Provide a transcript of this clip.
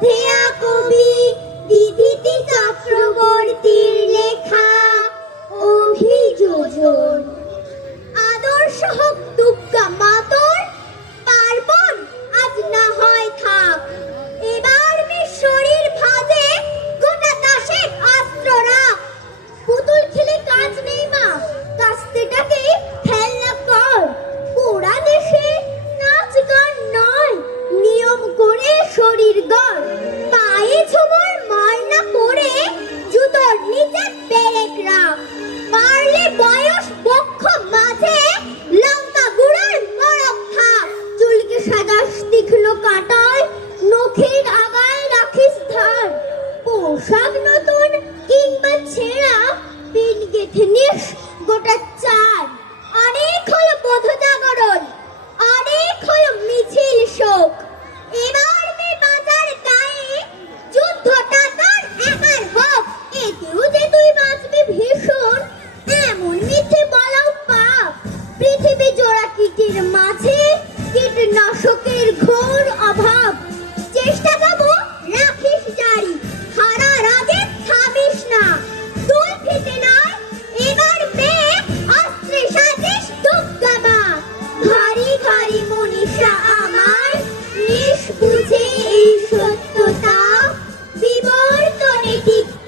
শ্রদ্ধেয়া কবি দিদিতি চক্রবর্তীর কাটায় নখের আগায় রাখিস ধার। পোশাক নতুন কিংবা ছেঁড়া পিন গেথে নিস গোটা চার। অনেক হল বোধ জাগরণ, অনেক হল মিছিল শোক। এবার মে বাজার গায়ে, যুদ্ধটা তোর একার হোক। এতেও যে তুই বাঁচবি ভীষণ, এমন মিথ্যে বলাও পাপ। পৃথিবী জোড়া কীটের মাঝে কীটনাশক People